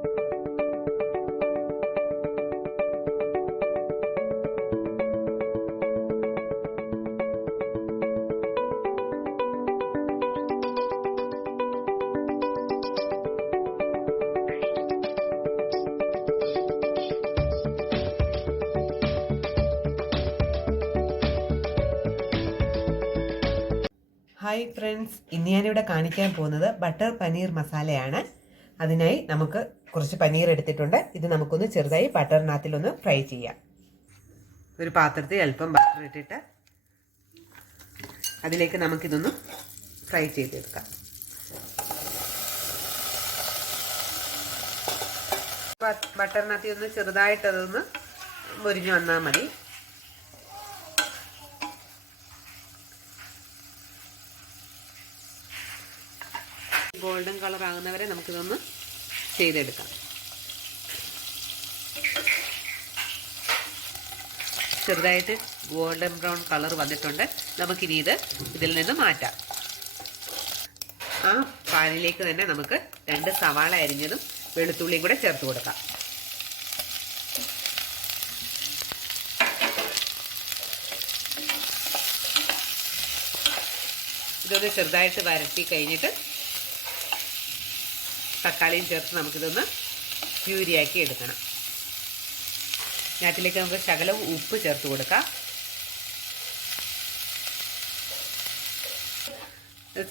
Hi friends, ഇന്ന് ഞാനിവിടെ കാണിക്കാൻ പോകുന്നത് ബട്ടർ പനീർ മസാലയാണ്. അതിനായി നമുക്ക് കുറച്ച് പനീർ എടുത്തിട്ടുണ്ട്. ഇത് നമുക്കൊന്ന് ചെറുതായി ബട്ടറിനകത്തിലൊന്ന് ഫ്രൈ ചെയ്യാം. ഒരു പാത്രത്തിൽ അല്പം ബട്ടർ ഇട്ടിട്ട് അതിലേക്ക് നമുക്കിതൊന്ന് ഫ്രൈ ചെയ്തെടുക്കാം. ബട്ടറിനകത്ത് ഒന്ന് ചെറുതായിട്ടതൊന്ന് മുരിഞ്ഞു വന്നാൽ മതി. ഗോൾഡൻ കളർ ആകുന്നവരെ നമുക്കിതൊന്ന് ചെയ്തെടുക്കാം. ചെറുതായിട്ട് ഗോൾഡൻ ബ്രൗൺ കളർ വന്നിട്ടുണ്ട്. നമുക്കിനി ഇതിൽ നിന്ന് മാറ്റാം. ആ പാനിലേക്ക് തന്നെ നമുക്ക് 2 സവാള അരിഞ്ഞതും വെളുത്തുള്ളിയും കൂടെ ചേർത്ത് കൊടുക്കാം. ഇതൊന്ന് ചെറുതായിട്ട് വരട്ടി കഴിഞ്ഞിട്ട് തക്കാളിയും ചേർത്ത് നമുക്കിതൊന്ന് പ്യൂരിയാക്കി എടുക്കണം. അതിലേക്ക് നമുക്ക് ശകലം ഉപ്പ് ചേർത്ത് കൊടുക്കാം.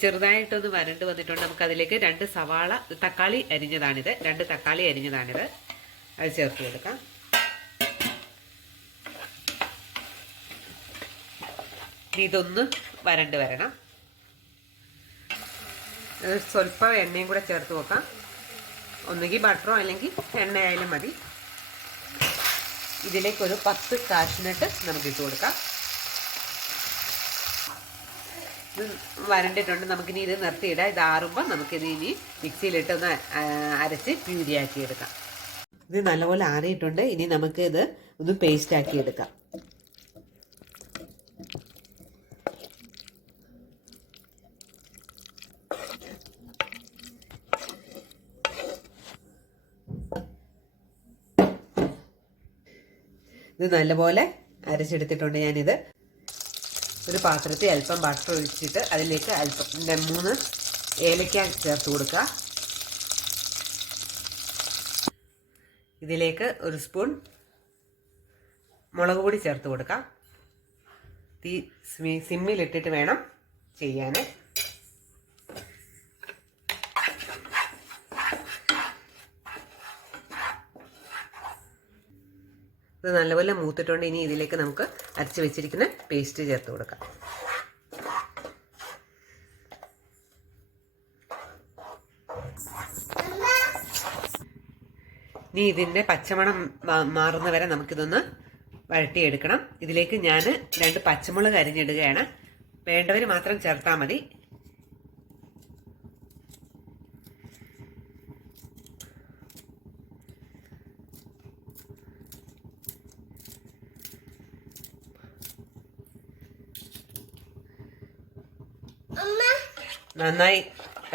ചെറുതായിട്ടൊന്ന് വരണ്ട് വന്നിട്ടുണ്ട്. നമുക്കതിലേക്ക് 2 തക്കാളി അരിഞ്ഞതാണിത്. 2 തക്കാളി അരിഞ്ഞതാണിത്. അത് ചേർത്ത് കൊടുക്കാം. ഇതൊന്ന് വരണ്ട് വരണം. സ്വല്പം എണ്ണയും കൂടെ ചേർത്ത് വെക്കാം. ഒന്നുകിൽ ബട്ടറോ അല്ലെങ്കിൽ എണ്ണയായാലും മതി. ഇതിലേക്കൊരു 10 കാഷ്നട്ട് നമുക്ക് ഇട്ട് കൊടുക്കാം. ഇത് വരണ്ടിട്ടുണ്ട്. നമുക്കിനി ഇത് നിർത്തിയിടാം. ഇതാറുമ്പോൾ നമുക്കിത് ഇനി മിക്സിയിലിട്ട് ഒന്ന് അരച്ച് പ്യൂരിയാക്കി എടുക്കാം. ഇത് നല്ലപോലെ ആറിയിട്ടുണ്ട്. ഇനി നമുക്ക് ഇത് ഒന്ന് പേസ്റ്റാക്കി എടുക്കാം. ഇത് നല്ലപോലെ അരച്ചെടുത്തിട്ടുണ്ട്. ഞാനിത് ഒരു പാത്രത്തിൽ അല്പം ബട്ടർ ഒഴിച്ചിട്ട് അതിലേക്ക് അല്പം 3 ഏലക്ക ചേർത്ത് കൊടുക്കുക. ഇതിലേക്ക് 1 സ്പൂൺ മുളക് പൊടി ചേർത്ത് കൊടുക്കാം. തീ സിമ്മിലിട്ടിട്ട് വേണം ചെയ്യാൻ. ഇത് നല്ലപോലെ മൂത്തിട്ടുണ്ട്. ഇനി ഇതിലേക്ക് നമുക്ക് അരച്ച് വെച്ചിരിക്കുന്ന പേസ്റ്റ് ചേർത്ത് കൊടുക്കാം. ഇനി ഇതിൻ്റെ പച്ചമണം മാറുന്നവരെ നമുക്കിതൊന്ന് വഴട്ടിയെടുക്കണം. ഇതിലേക്ക് ഞാൻ 2 പച്ചമുളക് അരിഞ്ഞിടുകയാണ്. വേണ്ടവർ മാത്രം ചേർത്താൽ മതി. നന്നായി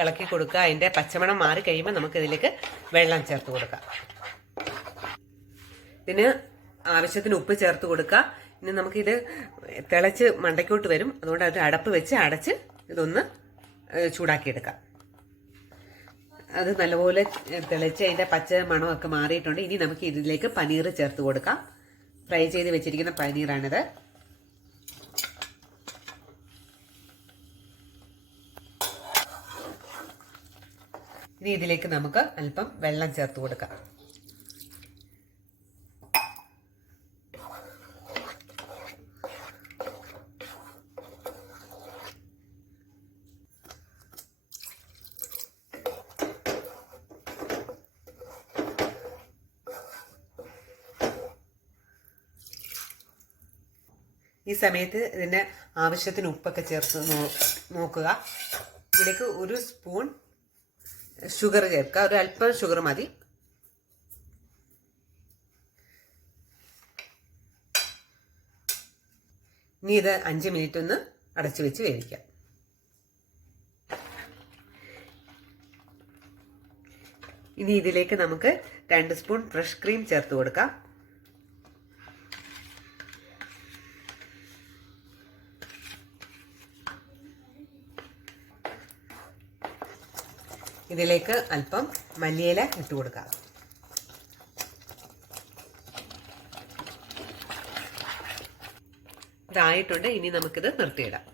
ഇളക്കി കൊടുക്കുക. അതിൻ്റെ പച്ചമണം മാറി കഴിയുമ്പോൾ നമുക്കിതിലേക്ക് വെള്ളം ചേർത്ത് കൊടുക്കാം. ഇതിന് ആവശ്യത്തിന് ഉപ്പ് ചേർത്ത് കൊടുക്കുക. ഇനി നമുക്കിത് തിളച്ച് മണ്ടയ്ക്കോട്ട് വരും. അതുകൊണ്ട് അത് അടപ്പ് വെച്ച് അടച്ച് ഇതൊന്ന് ചൂടാക്കിയെടുക്കാം. അത് നല്ലപോലെ തിളച്ച് അതിൻ്റെ പച്ച മണമൊക്കെ മാറിയിട്ടുണ്ട്. ഇനി നമുക്ക് ഇതിലേക്ക് പനീർ ചേർത്ത് കൊടുക്കാം. ഫ്രൈ ചെയ്ത് വെച്ചിരിക്കുന്ന പനീറാണിത്. ഇനി ഇതിലേക്ക് നമുക്ക് അല്പം വെള്ളം ചേർത്ത് കൊടുക്കാം. ഈ സമയത്ത് ഇതിൻ്റെ ആവശ്യത്തിന് ഉപ്പൊക്കെ ചേർത്ത് നോക്കുക. ഇതിലേക്ക് 1 സ്പൂൺ ഷുഗർ ചേർക്കുക. ഒരു അല്പം ഷുഗർ മതി. ഇനി ഇത് 5 മിനിറ്റ് ഒന്ന് അടച്ചു വെച്ച് വേവിക്കാം. ഇനി ഇതിലേക്ക് നമുക്ക് 2 സ്പൂൺ ഫ്രഷ് ക്രീം ചേർത്ത് കൊടുക്കാം. ഇതിലേക്ക് അല്പം മല്ലിയില ഇട്ട് കൊടുക്കാം. ഇതായിട്ടുണ്ട്. ഇനി നമുക്കിത് നിർത്തിയിടാം.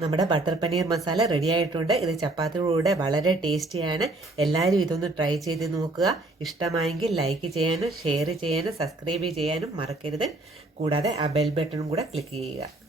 നമ്മുടെ ബട്ടർ പനീർ മസാല റെഡി ആയിട്ടുണ്ട്. ഇത് ചപ്പാത്തിയുടെ വളരെ ടേസ്റ്റിയാണ്. എല്ലാവരും ഇതൊന്ന് ട്രൈ ചെയ്ത് നോക്കുക. ഇഷ്ടമായെങ്കിൽ ലൈക്ക് ചെയ്യാനും ഷെയർ ചെയ്യാനും സബ്സ്ക്രൈബ് ചെയ്യാനും മറക്കരുത്. കൂടാതെ ആ ബെൽ ബട്ടണും കൂടെ ക്ലിക്ക് ചെയ്യുക.